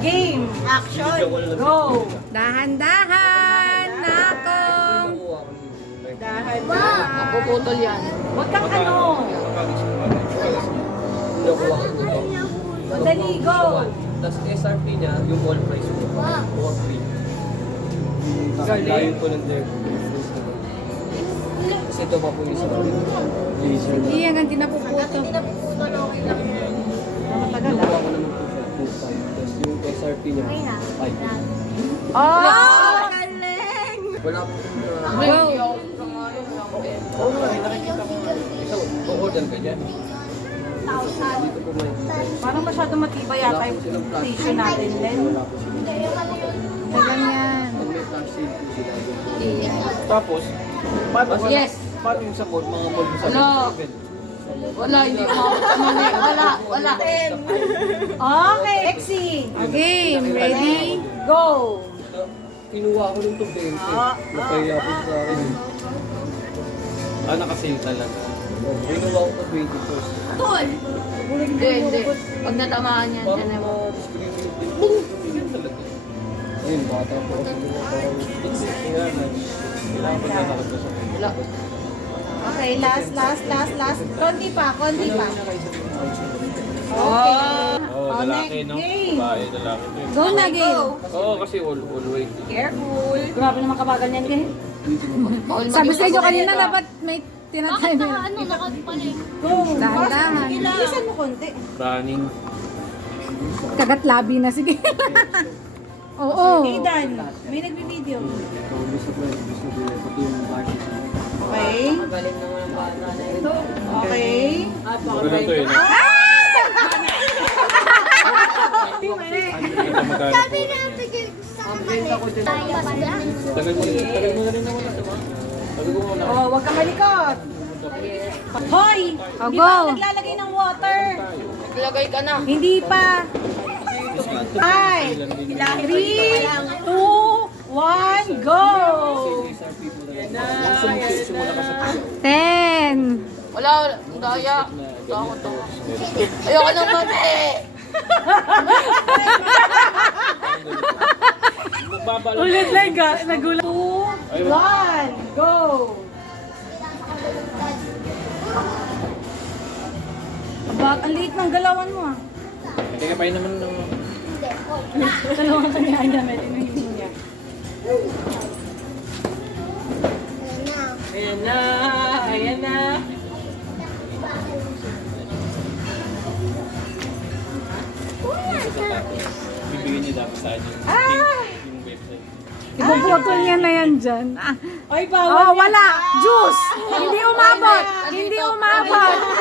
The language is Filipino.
Game. Action. Go. Dahan-dahan, nakong. Dahan. Puputol yan. Huwag kang ano. Madali, go. Tapos SRP niya, yung all price mo. Buwag free. Layo ko ng direct. Kasi ito pa po yung isa. Laser. Hindi, hanggang di napuputo. Matagal Nakuha ko naman po siya. 2.5. Tapos yung SRP niya, 5. Oh! Galing! Wala po Wow. Oo nga, nakikita ko nga. Isang, o-order ka dyan. Dito po may... Parang masyado matibay yata yung station natin, Len. Wala po sila. Ganyan. Pag may flash sale po sila. Tapos, Yes. paano yung sa mall, mga mall sa Ano? 7? Wala, hindi ko makakamali. Wala. Okay, Lexi. Game, ready? Go! Kinuha ko nung 20. Napaya po sa akin. Nakasale talaga. Kinuha ko pa 20 first. Hindi. Pag natamaan yan, Parang yan mga discriminate din. Yan talaga. Ayun, bata po kasi parang kaya na. Kailangan pa nakalabas sa akin. Wala. Okay, last. Konti pa. Oh, lalaki, no? Game. Babae, lalaki. Go na, game. Oo, kasi all weight. Careful. Grabe naman kabagal niyan, ganyan. Sabi sa inyo kanina, dapat may tinatay mo. Go. Dahan-dahan. Bilisan mo konti. Running. Kagat labi na, sige. Oo. Aidan, may nagbi-video. Okay. Magaling naman ang bata na ito. Okay. Maganda to eh. no? Sabi na tagal mo na rin naman ito. Sabi ko muna. Oh, huwag kang malikot. Hoy! Oh, Di go. ba ako naglalagay ng water? Naglagay ka na. Hindi pa. 5, 3, 2, 1, go! Ten. Wala. Daya. Ako to. Ayoko nang mati. Ulit lang ka. Nagulat. 2, 1, go! Aba, ang liit ng galawan mo ah. Teka pa yun naman ng... Galawan ka niya, Anya, medyo nahihin niya. Ayan na. Bibigyan niyo dapat sa akin Ah! yung website. Ibubutol niya na yan dyan. Ah. Ay, bawal Oh, wala. Juice. Hindi umabot. Hindi umabot.